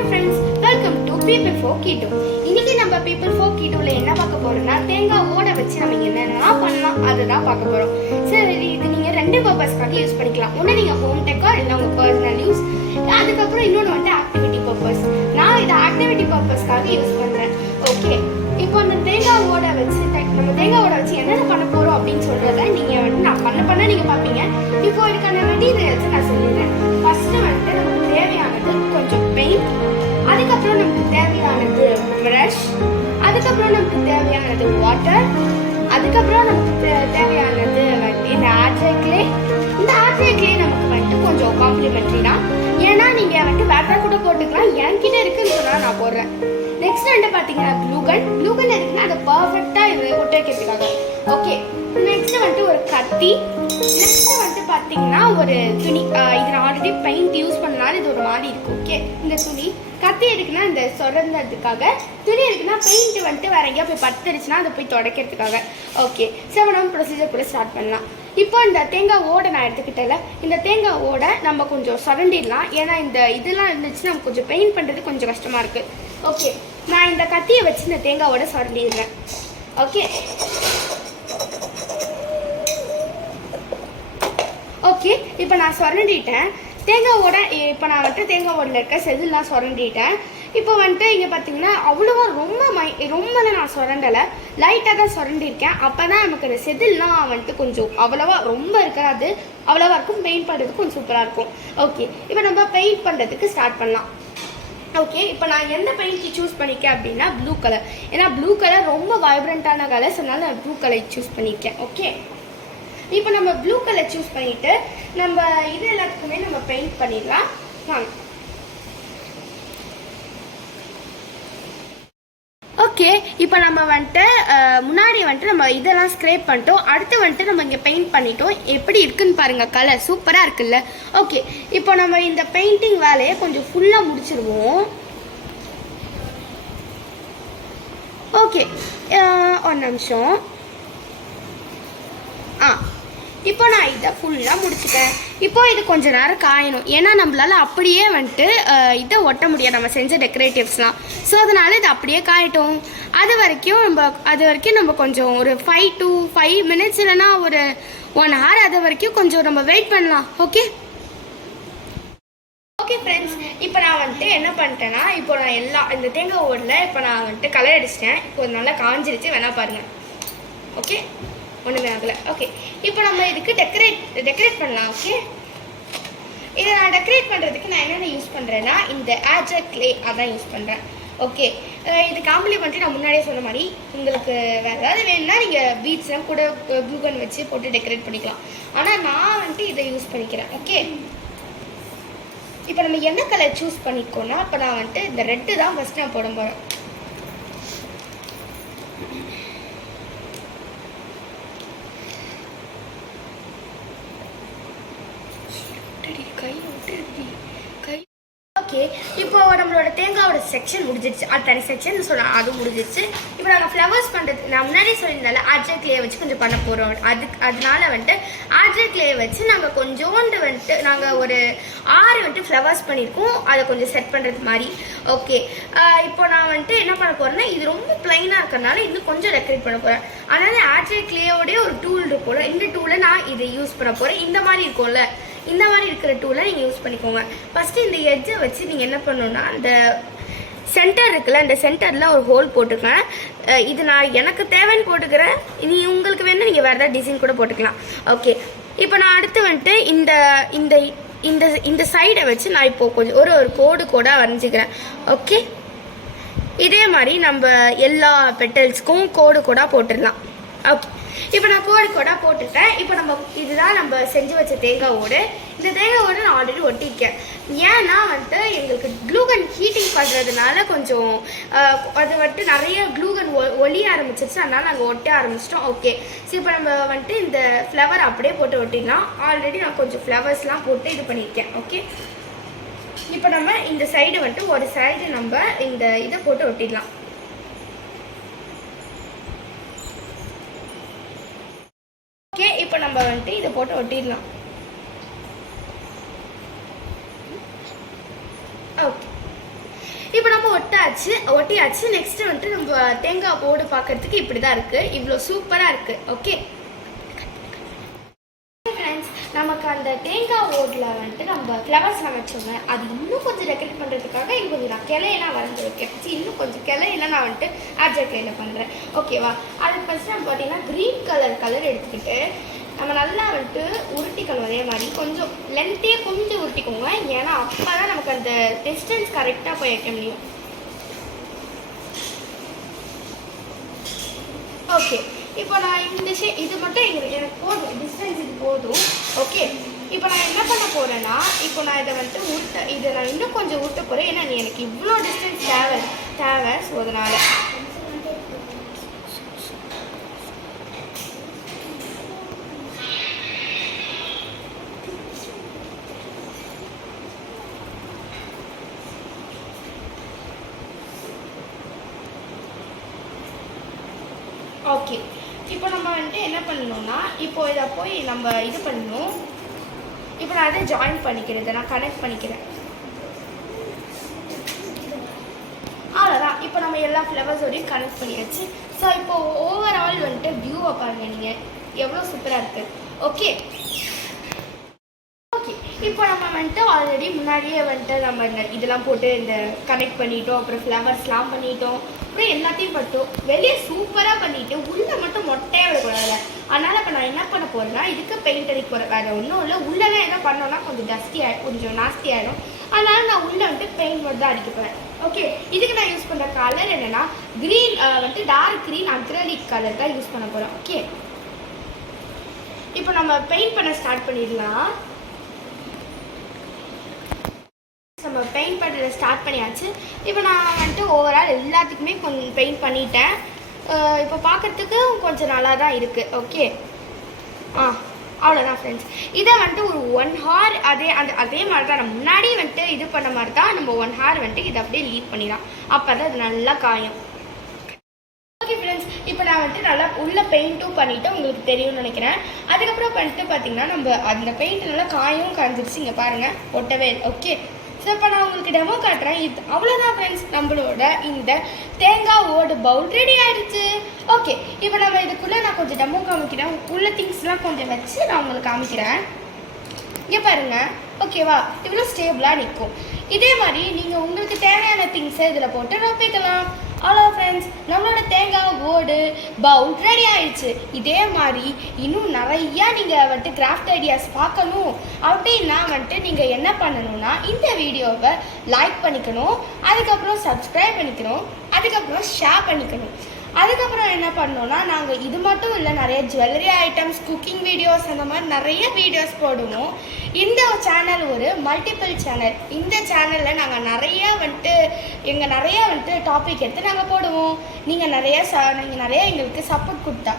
Hi friends, welcome to People for Keto. இன்னைக்கு நம்ம People for Ketoல என்ன பார்க்க போறோம்னா தேங்காய் ஓட வச்சு நம்ம என்னென்னலாம் பண்ணலாம் அதை தான் பார்க்க போறோம். சரி, இது நீங்க ரெண்டு பர்பஸ்க்காக யூஸ் பண்ணிக்கலாம். ஒன்று நீங்க ஹோம் டெக்கர் இல்லை உங்க பர்சனல் யூஸ், அதுக்கப்புறம் இன்னொன்று வந்து ஆக்டிவிட்டி பர்பஸ். நான் இதை ஆக்டிவிட்டி பர்பஸ்க்காக யூஸ் பண்றேன். ஓகே, இப்போ அந்த தேங்காய் ஓட வச்சு நம்ம தேங்காய் ஓட வச்சு என்னென்ன பண்ண போறோம் அப்படின்னு சொல்றத நீங்க வந்து நான் பண்ண நீங்க பார்ப்பீங்க. இப்போ இதுக்கான மெட்டீரியல்ஸ் நான் சொல்லிடுறேன். ஃபர்ஸ்ட் வந்து நமக்கு தேவையானது கொஞ்சம் பெயிண்ட், அதுக்கப்புறம் நமக்கு தேவையானது ப்ரஷ், அதுக்கப்புறம் நமக்கு தேவையானது வாட்டர், அதுக்கப்புறம் நமக்கு தேவையானது வந்து இந்த ஆர்ட்ரை கிளே. இந்த ஆர்ட்ரை கிளே நமக்கு வந்து கொஞ்சம் காம்ப்ளிமெண்ட்ரி தான், ஏன்னா நீங்க வந்து வேற கூட போட்டுக்கலாம். என்கிட்ட இருக்குன்னு சொன்னா நான் போடுறேன். நெக்ஸ்ட் வந்து பாத்தீங்கன்னா க்ளூகன் இருக்குன்னா அதை பர்ஃபெக்டா இது ஒட்ட வைக்கிறதுக்காக. ஓகே, நெக்ஸ்ட் வந்துட்டு ஒரு கத்தி, நெக்ஸ்ட் வந்துட்டு பாத்தீங்கன்னா ஒரு துணி. இது நான் ஆல்ரெடி பெயிண்ட் யூஸ் பண்ணனால இது ஒரு மாதிரி இருக்கும். ஓகே, இந்த துணி. கத்தி இருக்குன்னா இந்த சொரந்ததுக்காக, துணி இருக்குன்னா பெயிண்ட் வந்துட்டு வேற எங்கேயா போய் பத்துருச்சுன்னா அதை போய் துடைக்கிறதுக்காக. ஓகே, சரி நம்ம ப்ரொசீஜர் கூட ஸ்டார்ட் பண்ணலாம். இப்போ இந்த தேங்காய் ஓடை நான் எடுத்துக்கிட்டல, இந்த தேங்காய் ஓடை நம்ம கொஞ்சம் சுரண்டிடலாம். ஏன்னா இந்த இதெல்லாம் இருந்துச்சுன்னா நமக்கு கொஞ்சம் பெயிண்ட் பண்ணுறது கொஞ்சம் கஷ்டமாக இருக்குது. ஓகே, நான் இந்த கத்தியை வச்சு இந்த தேங்காய் ஓடை சுரண்டிடுறேன். ஓகே ஓகே இப்போ நான் சுரண்டிட்டேன் தேங்காய் ஓடை. இப்போ நான் வந்துட்டு தேங்காய் ஓடையில் இருக்க செதில்லாம் சுரண்டிட்டேன். இப்போ வந்துட்டு இங்கே பார்த்தீங்கன்னா அவ்வளோவா ரொம்பலாம் நான் சுரண்டலை, லைட்டாக தான் சுரண்டிருக்கேன். அப்போ தான் நமக்கு அந்த செதில்லாம் வந்துட்டு கொஞ்சம் அவ்வளோவா ரொம்ப இருக்காது, அவ்வளோவா இருக்கும். பெயிண்ட் பண்ணுறதுக்கு கொஞ்சம் சூப்பராக இருக்கும். ஓகே, இப்போ நம்ம பெயிண்ட் பண்ணுறதுக்கு ஸ்டார்ட் பண்ணலாம். ஓகே, இப்போ நான் எந்த பெயிண்ட் சூஸ் பண்ணியிருக்கேன் அப்படின்னா ப்ளூ கலர். ஏன்னா ப்ளூ கலர் ரொம்ப வைப்ரண்ட்டான கலர்ஸ், அதனால நான் ப்ளூ கலர் சூஸ் பண்ணியிருக்கேன். ஓகே, இப்போ நம்ம ப்ளூ கலர் சூஸ் பண்ணிவிட்டு நம்ம இது எல்லாத்துக்குமே நம்ம பெயிண்ட் பண்ணிடலாம். ஓகே, இப்போ நம்ம வந்துட்டு முன்னாடி வந்துட்டு நம்ம இதெல்லாம் ஸ்க்ரேப் பண்ணிட்டோம். அடுத்து வந்துட்டு நம்ம இங்கே பெயிண்ட் பண்ணிட்டோம். எப்படி இருக்குன்னு பாருங்கள், கலர் சூப்பராக இருக்குல்ல. ஓகே, இப்போ நம்ம இந்த பெயிண்டிங் வேலையை கொஞ்சம் ஃபுல்லாக முடிச்சிருவோம். ஓகே, ஒரு நிமிஷம். இப்போ நான் இதை ஃபுல்லாக முடிச்சுட்டேன். இப்போ இது கொஞ்சம் நேரம் காயணும், ஏன்னா நம்மளால அப்படியே வந்துட்டு இதை ஒட்ட முடியாது நம்ம செஞ்ச டெக்கரேட்டிவ்ஸ்லாம். ஸோ அதனால இது அப்படியே காயட்டும். அது வரைக்கும் நம்ம கொஞ்சம் ஒரு 5 to 5 minutes இல்லைன்னா ஒரு 1 hour அது வரைக்கும் கொஞ்சம் நம்ம வெயிட் பண்ணலாம். ஓகே ஓகே ஃப்ரெண்ட்ஸ், இப்போ நான் வந்துட்டு என்ன பண்ணிட்டேன்னா, இப்போ நான் இந்த தேங்காய் ஓடில் இப்போ நான் வந்துட்டு கலர் அடிச்சிட்டேன். இப்போ நல்லா காஞ்சிருச்சு, வேணா பாருங்கள். ஓகே, ஒன்றுமே ஆகலை. ஓகே, இப்போ நம்ம இதுக்கு டெக்கரேட் பண்ணலாம். ஓகே, இதை நான் டெக்கரேட் பண்ணுறதுக்கு நான் என்னென்ன யூஸ் பண்ணுறேன்னா இந்த ஆர்ட்ரை கிளே அதான் யூஸ் பண்ணுறேன். ஓகே, இது காம்ப்ளிமெண்ட்ரி நான் முன்னாடியே சொன்ன மாதிரி உங்களுக்கு வேறு ஏதாவது வேணும்னா நீங்கள் பீட்ஸ்லாம் கூட க்ளூகன் வச்சு போட்டு டெக்கரேட் பண்ணிக்கலாம். ஆனால் நான் வந்துட்டு இதை யூஸ் பண்ணிக்கிறேன். ஓகே, இப்போ நம்ம என்ன கலர் சூஸ் பண்ணிக்கோன்னா, இப்போ நான் வந்துட்டு இந்த ரெட்டு தான் ஃபஸ்ட்டு நான் போட போகிறேன். ஓகே, இப்போ நம்மளோட தேங்காயோட செக்ஷன் முடிஞ்சிருச்சு. அது தனி செக்ஷன் சொன்னால் அது முடிஞ்சிருச்சு. இப்போ நாங்கள் ஃப்ளவர்ஸ் பண்ணுறது நான் முன்னாடி சொல்லியிருந்தால ஆர்ட்ரை கிளே வச்சு கொஞ்சம் பண்ண போகிறோம். அதனால வந்துட்டு ஆர்ட்ரை கிளே வச்சு நாங்கள் கொஞ்சோண்டு வந்துட்டு நாங்கள் ஒரு 6 வந்துட்டு ஃப்ளவர்ஸ் பண்ணியிருக்கோம், அதை கொஞ்சம் செட் பண்ணுறது மாதிரி. ஓகே, இப்போ நான் வந்துட்டு என்ன பண்ண போகிறேன்னா, இது ரொம்ப ப்ளைனாக இருக்கிறதுனால இன்னும் கொஞ்சம் டெக்கரேட் பண்ண போகிறேன். அதனால் ஆர்ட்ரை கிளேயோடைய ஒரு டூல் இருக்கும்ல, இந்த டூலை நான் இதை யூஸ் பண்ண போகிறேன். இந்த மாதிரி இருக்கும்ல, இந்த மாதிரி இருக்கிற டூலை நீங்கள் யூஸ் பண்ணிக்கோங்க. ஃபஸ்ட்டு இந்த எட்ஜை வச்சு நீங்கள் என்ன பண்ணணுன்னா, அந்த சென்டர் இருக்குல்ல, இந்த சென்டரில் ஒரு ஹோல் போட்டுக்கேன். இது நான் எனக்கு தேவைன்னு போட்டுக்கிறேன், நீ உங்களுக்கு வேணும் நீங்கள் வேறு ஏதாவது டிசைன் கூட போட்டுக்கலாம். ஓகே, இப்போ நான் அடுத்து வந்துட்டு இந்த இந்த இந்த இந்த சைடை வச்சு நான் இப்போது கொஞ்சம் ஒரு கோடாக வரைஞ்சிக்கிறேன். ஓகே, இதே மாதிரி நம்ம எல்லா பெட்டல்ஸ்க்கும் கோடாக போட்டுடலாம். ஓகே, இப்போ நான் கோடாக போட்டுட்டேன். இப்போ இதுதான் நம்ம செஞ்சு வச்ச தேங்காய் ஓடு. இந்த தேங்காய் ஓடு நான் ஆல்ரெடி ஒட்டியிருக்கேன். ஏன்னா வந்துட்டு எங்களுக்கு க்ளூகன் ஹீட்டிங் பண்ணுறதுனால கொஞ்சம் அது வந்துட்டு நிறைய க்ளூகன் ஒளிய ஆரம்பிச்சிருச்சு, அதனால் நாங்கள் ஒட்ட ஆரம்பிச்சிட்டோம். ஓகே, ஸோ இப்போ நம்ம வந்துட்டு இந்த ஃப்ளவர் அப்படியே போட்டு ஒட்டிடலாம். ஆல்ரெடி நான் கொஞ்சம் ஃப்ளவர்ஸ்லாம் போட்டு இது பண்ணியிருக்கேன். ஓகே, இப்போ நம்ம இந்த சைடு வந்துட்டு ஒரு சைடு நம்ம இந்த இதை போட்டு ஒட்டிடலாம். ஓகே, இப்போ நம்ம வந்துட்டு இதை போட்டு ஒட்டிடலாம். ஓகே, இப்போ நம்ம ஒட்டியாச்சு. நெக்ஸ்ட் வந்துட்டு நம்ம தேங்காய் ஓடு பார்க்கறதுக்கு இப்படி தான் இருக்குது. இவ்வளோ சூப்பராக இருக்குது. ஓகே ஃப்ரெண்ட்ஸ், நமக்கு அந்த தேங்காய் ஓடில் வந்துட்டு நம்ம ஃப்ளவர்ஸ்லாம் வச்சோங்க. அது இன்னும் கொஞ்சம் டெக்கரேட் பண்ணுறதுக்காக இன்னும் கொஞ்சம் நான் கிளையெல்லாம் வரைஞ்சி வைக்கிறேன். இன்னும் கொஞ்சம் கிளையெல்லாம் நான் வந்துட்டு ஆர்ஜர் கிளையில் பண்ணுறேன். ஓகேவா? அதுக்கு ஃபஸ்ட்டு நம்ம பார்த்தீங்கன்னா க்ரீன் கலர் எடுத்துக்கிட்டு நம்ம நல்லா வந்துட்டு உருட்டிக்கணும். அதே மாதிரி கொஞ்சம் லென்த்தே கொஞ்சம் உருட்டிக்கோங்க. ஏன்னா அப்போ தான் நமக்கு அந்த டிஸ்டன்ஸ் கரெக்டாக போய் வைக்க முடியும். ஓகே, இப்போ நான் இந்த இது மட்டும் எனக்கு போதும், டிஸ்டன்ஸ் இது போதும். ஓகே, இப்போ நான் என்ன பண்ண போகிறேன்னா, இப்போ நான் இதை வந்துட்டு இதை நான் இன்னும் கொஞ்சம் ஊட்ட போகிறேன். ஏன்னா எனக்கு இவ்வளோ டிஸ்டன்ஸ் தேவை. ஸோ அதனால் ஓகே, இப்போ நம்ம வந்துட்டு என்ன பண்ணணும்னா, இப்போ இதை போய் நம்ம இது பண்ணணும். இப்போ நான் அதை ஜாயின் பண்ணிக்கிறேன், நான் கனெக்ட் பண்ணிக்கிறேன். அவ்வளோதான். இப்போ நம்ம எல்லா ஃப்ளவர்ஸோடையும் கனெக்ட் பண்ணியாச்சு. ஸோ இப்போ ஓவரால் வந்துட்டு வியூவை பாருங்கள் நீங்கள், எவ்வளோ சூப்பராக இருக்குது. ஓகே, இப்போ நம்ம வந்துட்டு ஆல்ரெடி முன்னாடியே வந்துட்டு நம்ம இதெல்லாம் போட்டு இந்த கனெக்ட் பண்ணிட்டோம். அப்புறம் ஃப்ளவர்ஸ்லாம் பண்ணிட்டோம். அப்புறம் எல்லாத்தையும் பட்டோம். வெளியே சூப்பராக பண்ணிவிட்டு உள்ளே மட்டும் மொட்டையாக விடக்கூடாது. அதனால் இப்போ நான் என்ன பண்ண போகிறேன்னா, இதுக்கு பெயிண்ட் அடிக்க போகிறேன். வேறு ஒன்றும் இல்லை. உள்ளெல்லாம் என்ன பண்ணோன்னா கொஞ்சம் நாஸ்தி ஆகிடும். அதனால் நான் உள்ளே வந்துட்டு பெயிண்ட் மட்டும் தான் அடிக்க போகிறேன். ஓகே, இதுக்கு நான் யூஸ் பண்ணுற கலர் என்னென்னா க்ரீன், வந்துட்டு டார்க் க்ரீன் அக்ரலிக் கலர் தான் யூஸ் பண்ண போகிறேன். ஓகே, இப்போ நம்ம பெயிண்ட் பண்ண ஸ்டார்ட் பண்ணிடலாம். நம்ம பெயிண்ட் பண்ணுறத ஸ்டார்ட் பண்ணியாச்சு. இப்போ நான் வந்துட்டு ஓவரால் எல்லாத்துக்குமே கொஞ்சம் பெயிண்ட் பண்ணிட்டேன். இப்போ பார்க்குறதுக்கு கொஞ்சம் நல்லா தான் இருக்குது. ஓகே, அவ்வளோதான் ஃப்ரெண்ட்ஸ். இதை வந்துட்டு ஒரு 1 hour அதே மாதிரி தான் நம்ம முன்னாடி வந்துட்டு இது பண்ண மாதிரி தான் நம்ம 1 hour வந்துட்டு இதை அப்படியே லீவ் பண்ணிடலாம். அப்போ தான் அது நல்லா காயும். ஓகே ஃப்ரெண்ட்ஸ், இப்போ நான் வந்துட்டு நல்லா உள்ள பெயிண்ட்டும் பண்ணிவிட்டு உங்களுக்கு தெரியும்னு நினைக்கிறேன். அதுக்கப்புறம் வந்துட்டு பார்த்தீங்கன்னா நம்ம அந்த பெயிண்ட் நல்லா காஞ்சிருச்சு. இங்கே பாருங்கள், ஒட்டவே. ஓகே, ஸோ இப்போ நான் உங்களுக்கு டெமோ காட்டுறேன். இது அவ்வளோதான் ஃப்ரெண்ட்ஸ், நம்மளோட இந்த தேங்காய் ஓடு பவுல் ரெடி ஆகிடுச்சு. ஓகே, இப்போ நம்ம இதுக்குள்ளே நான் கொஞ்சம் டெமோ காமிக்கிறேன். உள்ள திங்ஸ்லாம் கொஞ்சம் வச்சு நான் உங்களுக்கு காமிக்கிறேன். இங்கே பாருங்கள். ஓகேவா? இவ்வளோ ஸ்டேபிளாக நிற்கும். இதே மாதிரி நீங்கள் உங்களுக்கு தேவையான திங்ஸை இதில் போட்டு நப்பிக்கலாம். அவ்வளோ ஃப்ரெண்ட்ஸ், நம்மளோட தேங்காய் ஓடு பவுல் ரெடி ஆயிடுச்சு. இதே மாதிரி இன்னும் நிறையா நீங்கள் வந்துட்டு கிராஃப்ட் ஐடியாஸ் பார்க்கணும் அப்படின்னா வந்துட்டு நீங்கள் என்ன பண்ணணும்னா, இந்த வீடியோவை லைக் பண்ணிக்கணும், அதுக்கப்புறம் சப்ஸ்கிரைப் பண்ணிக்கணும், அதுக்கப்புறம் ஷேர் பண்ணிக்கணும். அதுக்கப்புறம் என்ன பண்ணோன்னா, நாங்கள் இது மட்டும் இல்லை, நிறைய ஜுவல்லரி ஐட்டம்ஸ், குக்கிங் வீடியோஸ், அந்த மாதிரி நிறைய வீடியோஸ் போடுவோம். இந்த சேனல் ஒரு மல்டிபிள் சேனல். இந்த சேனலில் நாங்கள் நிறைய வந்துட்டு டாபிக் எடுத்து நாங்கள் போடுவோம். நீங்கள் நிறைய எங்களுக்கு சப்போர்ட் கொடுத்தா